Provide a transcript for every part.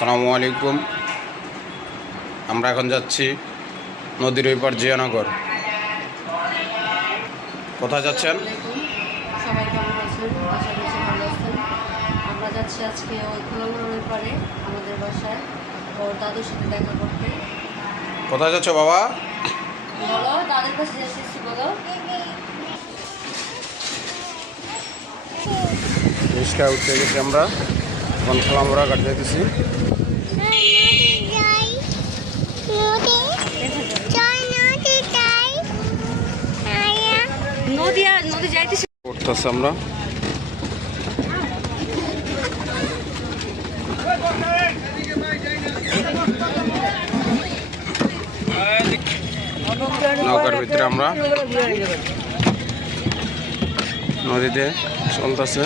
আসসালামু আলাইকুম। আমরা এখন যাচ্ছি নদীর ওই পার জিয়ানগর। কোথায় যাচ্ছেন? সবাই কেমন আছেন? আশা করছি ভালো আছেন। আমরা যাচ্ছি আজকে ওই খোলামোড়ের পারে আমাদের বাসায় ওর দাদুর সাথে দেখা করতে। কোথায় যাচ্ছ বাবা? বলো, দাদুর কাছে যাচ্ছি বলো। রিক্সায় উঠতে গেছি আমরা, এখন খোলামোড়া ঘাট যাইতেছি। নদী যাইতেছি উঠতেছি আমরা। নৌকার ভিতরে আমরা নদীতে চলতেছে।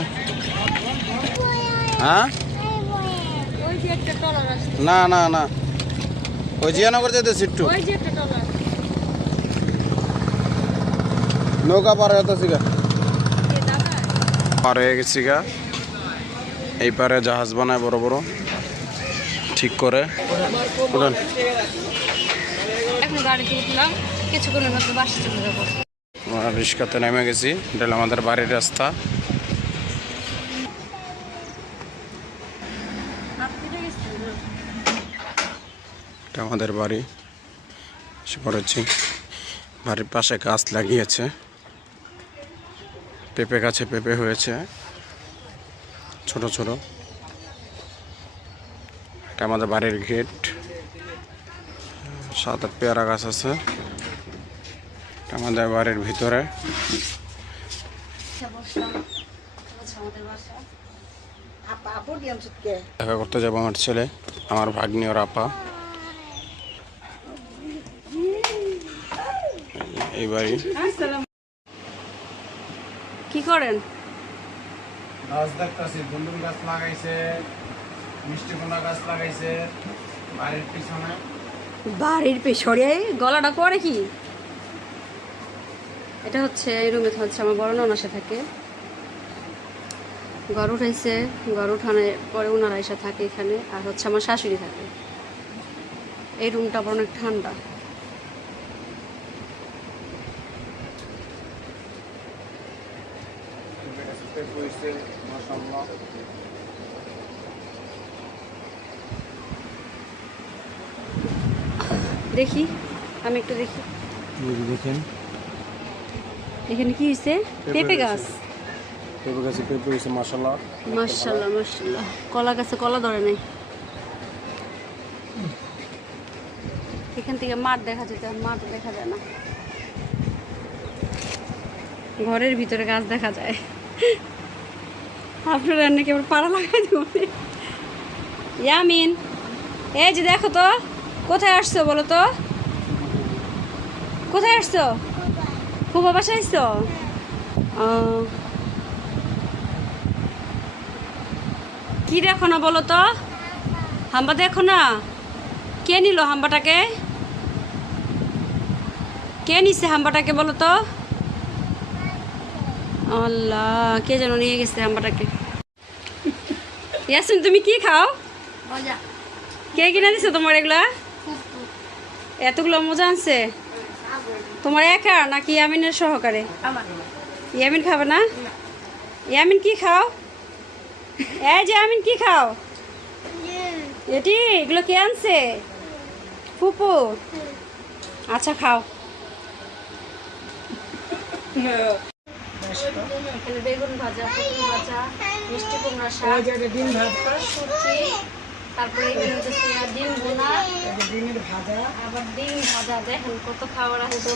হ্যাঁ, ওই যে একটা ট্রলার আসছে, না না না, ওই জিয়ানগর যাইতেছি একটু। ওই যে একটা ট্রলার নৌকা পার হইতেছি গা, পার হয়ে গেছি গা। এই পারে জাহাজ বানায় বড় বড়, ঠিক করে উঠেন। এখন গাড়িতে উঠলাম, কিছুক্ষণের মধ্যে বাসে চলে যাবো। আমরা রিক্সাতে নেমে গেছি, এটা হলো আমাদের বাড়ির রাস্তা। এটা আমাদের বাড়ি, এসে পড়েছি। বাড়ির পাশে গাছ লাগিয়েছে, পেঁপে গাছে পেঁপে হয়েছে ছোট ছোট। এটা আমাদের বাড়ির গেট, সাথে পেয়ারা গাছ আছে। এটা আমাদের বাড়ির ভিতরে। দেখা করতে যাবো আমার ছেলে, আমার ভাগ্নি ওর আপা। এই বাড়ি কি করেন? গাছ দেখতেছি, দুন্দুল গাছ লাগাইছে, মিষ্টি কুমড়া গাছ লাগাইছে বাড়ির পিছনে। বাড়ির পেছনে গলাটা করে কি? এটা হচ্ছে এই রুমে হচ্ছে আমার বড় ননাসে থাকে। ঘর উঠাইছে, ঘর উঠানোর পরে ওনারা এসে থাকে এখানে, আর হচ্ছে আমার শাশুড়ি থাকে। এই রুমটা আবার অনেক ঠান্ডা। দেখি, আমি একটু দেখি দেখেন এখানে কি হয়েছে। পেঁপে গাছ, পেঁপে গাছে পেঁপে হয়েছে মাশাআল্লাহ। মাশাআল্লাহ মাশাআল্লাহ। কলা গাছে কলা ধরে নাই। এখান থেকে মাঠ দেখা যেত, মাঠ দেখা যায় না। ঘরের ভিতরে গাছ দেখা যায়। আপনার রান্না কেবল পাড়া লাগাই দেবো। ইয়ামিন, এই যে দেখো তো, কোথায় আসছো বলো তো? কোথায় আসছো? ফুফা বাসায় আসছো? কি দেখো না বলো তো? হাম্বা দেখো না? কে নিল হাম্বাটাকে? কে নিছে হাম্বাটাকে বলো তো? আল্লাহ, কে যেন নিয়ে গেছে হাম্বাটাকে। ইয়াসিন, তুমি কি খাও? কে কিনে দিছে তোমার এগুলা? এতগুলো মজা আনছে তোমার একা নাকি ইয়ামিনের সহকারে? ইয়ামিন খাবে না? ইয়ামিন কি খাও? এই যে ইয়ামিন কি খাও? এটি এগুলো কে আনছে? ফুপু? আচ্ছা খাও। বেগুন ভাজা, পটল ভাজা, মিষ্টি কুমড়া শাক, ডিম ভাজা, সবজি, তারপরে ডিম বোনা, ডিমের ভাজা, আবার ডিম ভাজা। দেখেন কত খাবার আছে।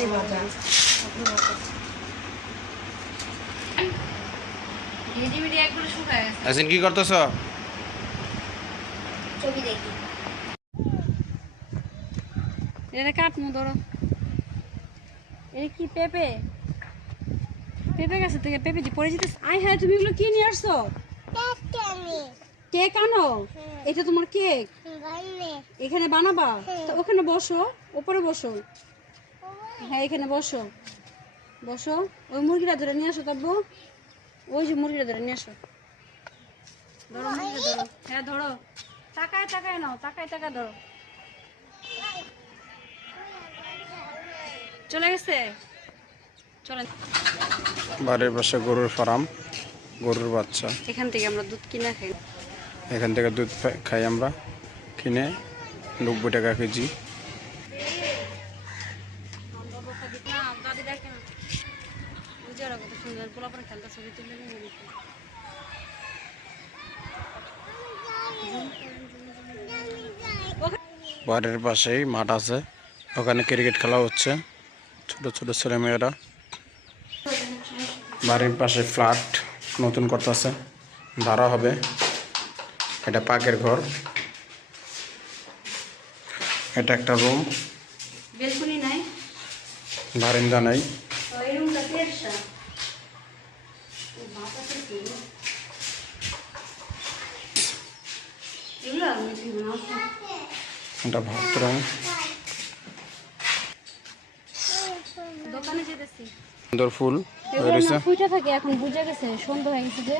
আসেন, কি করতেছ? ছবি দেখি। এটা কাটমু ধরো। এটা কি পেঁপে? পেঁপে গাছের থেকে পেঁপে যে পড়ে যেতেছে। আয় হ্যাঁ, তুমি এগুলো কি নিয়ে আসছো? কেক আনো? এটা তোমার কেক? এখানে বানাবা? তো ওখানে বসো, উপরে বসো। হ্যাঁ, এখানে বসো, বসো। ওই মুরগিটা ধরে নিয়ে আসো তাব্বু, ওই যে মুরগিটা ধরে নিয়ে আসো। ধরো মুরগিটা ধরো। হ্যাঁ ধরো। টাকায় টাকায় নাও, টাকায় টাকা ধরো। চলে গেছে, চলেন। বাড়ির পাশে গরুর ফার্ম, গরুর বাচ্চা। এখান থেকে আমরা দুধ কিনে খাই। এখান থেকে দুধ খাই আমরা কিনে, 90 টাকা কেজি। দাদি দেখে না, বুঝে ওরা কত সুন্দর পোলাপন খেলতে, ছবি তুলে নিয়ে বাড়ির পাশেই মাঠ আছে, ওখানে ক্রিকেট খেলা হচ্ছে, ছোট ছোট ছেলেমেয়েরা। বাড়ির পাশে ফ্ল্যাট নতুন করতেছে, ভাড়া হবে। এটা পাকের ঘর, এটা একটা রুম, বেলকুনি নাই, বারিন্দা নাই। এই রুমটা তেরসা। এগুলো আমি এটা বাথরুম। দোকানে যেতেছি। সুন্দর ফুল ফুটে থাকে, এখন বুঝে গেছে, সন্ধ্যা হয়ে গেছে যে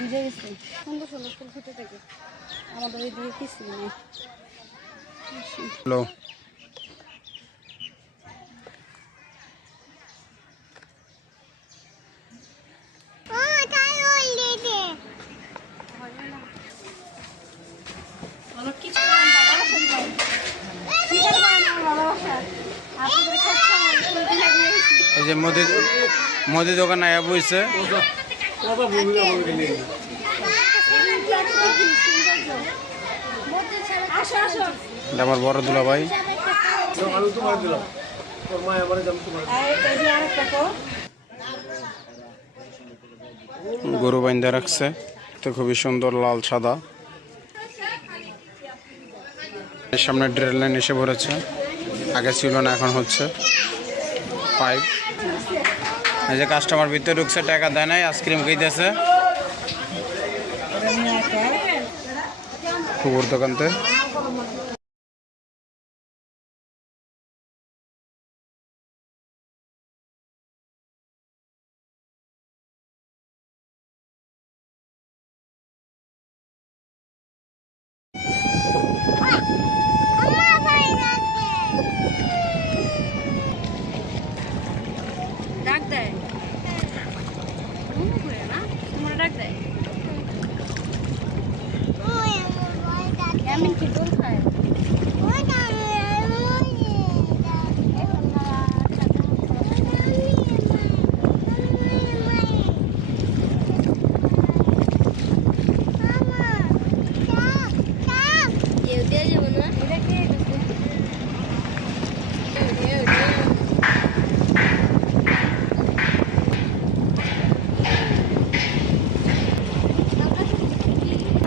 বুঝে গেছে। সুন্দর সুন্দর ফুল ফুটে থাকে, আমাদের ওই দিয়ে কিছু নেই। হ্যালো, এই যে মুদি দোকান আয়া বইছে। এটা আমার বড় দুলা ভাই। গরু বাইন্দা রাখছে, তো খুবই সুন্দর লাল সাদা। এর সামনে ড্রেন লাইন এসে পড়েছে, আগে ছিল না, এখন হচ্ছে পাইপ। এই যে কাস্টমার ভিতরে ঢুকছে, টাকা দেয় নাই, আইসক্রিম খাইতেছে কুকুর দোকানতে। ডাক দেয় না, তোমরা ডাক দেয় এমন কি দোল খায়।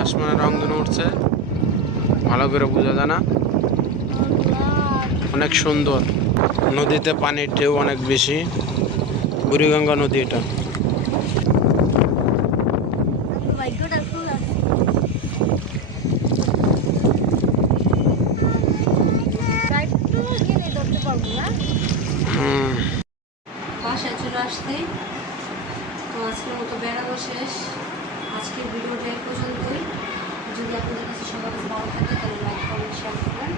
আসমানের রংধনু উঠছে, ভালো করে বোঝা যায় না, অনেক সুন্দর। নদীতে পানির ঢেউ অনেক বেশি, বুড়িগঙ্গা নদী এটা। বাসায় চলে আসতে, তো আজকের মতো বেড়ানো শেষ। আজকের ভিডিওটা এই পর্যন্তই। যদি আপনাদের কাছে সবার কাছে ভালো থাকে তাহলে লাইক কমেন্ট শেয়ার করবেন।